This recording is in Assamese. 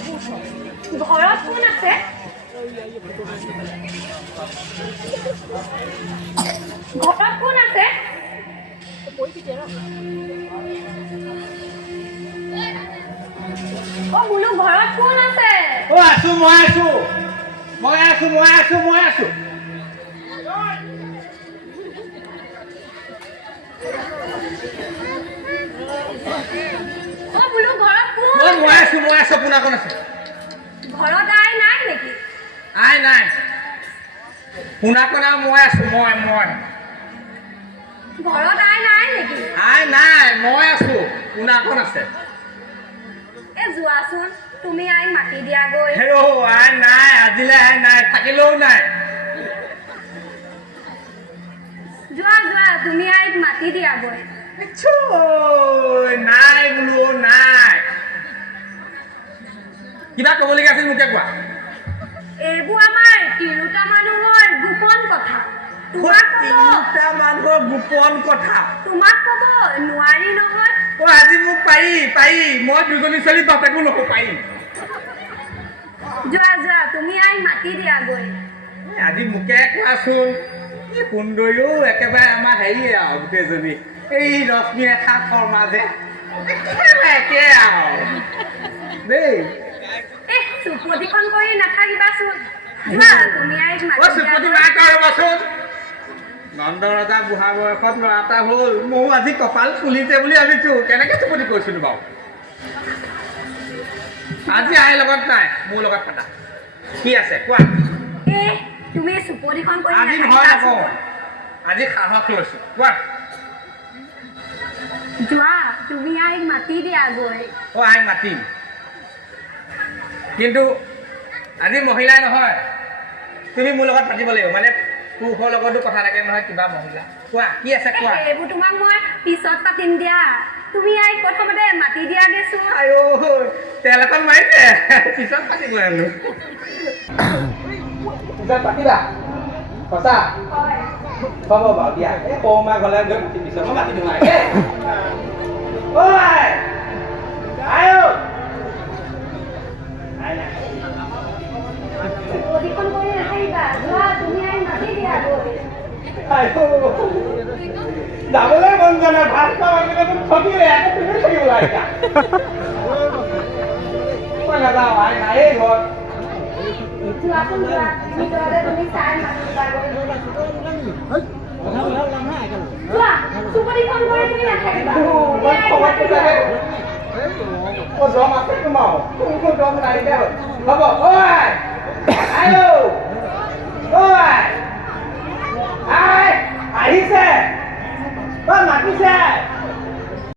ঘৰত কোন আছে? ঘৰত কোন আছে? অ বোলো ঘৰত কোন আছে? অ আছো মই আছো মই আছো মই আছো মই আছো অ বোলো ঘৰত কোন? মই আছো কোনা কোন আছে? ঘৰত আই নাই নেকি? আই নাই কোনা কোনা মই আছো মই ঘৰত আই নাই নেকি? আই নাই মই আছো কোনা কোন আছে? এ যোৱাচোন তুমি আইক মাতি দিয়াগৈ। হেৰৌ আই নাই আজিলে আই নাই থাকিলেও নাই যোৱা যোৱা তুমি আইক মাতি দিয়াগৈ। নাই বোলো নাই কিবা ক'বলগীয়া আছিল মোকে কোৱা। এইবোৰ আমাৰ তিৰোতা মানুহৰ গোপন কথা। তিনিটা মানুহৰ গোপন কথা তোমাক ক'ব নোৱাৰি নহয়। অ আজি মোক পাৰি মই দুজনী ছোৱালী বাপেকো নকওঁ পাৰি। যোৱা যোৱা তুমি আইক মাতি দিয়াগৈ। আজি মোকে কোৱাচোন এই সুন্দৰীও একেবাৰে আমাৰ হেৰি আৰু গোটেইজনী এই ৰশ্মি ৰেখা শৰ্মা যে একে আৰু দেই চুপতিখন কৰি নাথাকিবাচোন। যোৱা তুমি আইক মাতি চুপতি নাই ৰবাচোন। নন্দ ৰজা বুঢ়া বয়সত ল'ৰা এটা হ'ল ময়ো আজি কপাল ফুলিছে বুলি ভাবিছো কেনেকে চুপতি কৈছিলো বাৰু। আজি আইৰ লগত নাই মোৰ লগত পাতা কি আছে কোৱা। তুমি চুপতিখন কৰি আজি নহয় নকওঁ আজি সাহস লৈছো কোৱা। যোৱা তুমি আইক মাতি দিয়াগৈ। অ আইক মাতিম কিন্তু আজি মহিলাই নহয় তুমি মোৰ লগত পাতিব লাগিব মানে পুৰুষৰ লগতো কথা থাকে নহয় কিবা মহিলা কোৱা কি আছে কোৱা। এইবোৰ তোমাক মই পিছত পাতিম দিয়া তুমি আইক প্ৰথমতে মাতি দিয়াগেচোন। আইঅ তেল এখন মাৰিছে পিছত পাতিব হেনো পিছত পাতিবা সঁচা হ'ব বাৰু দিয়া এই সৌমা গ'লে গৈ পিছত মই মাতি দিম যাবলৈ মন যোৱা নাই ভাত খোৱা ঠগিলে তুমি ঠগিব লাগে মই নাযাওঁ আই নাই ঘৰত দম আছে তোমাৰ দম নাই হ'ব আহিছে মাতিছে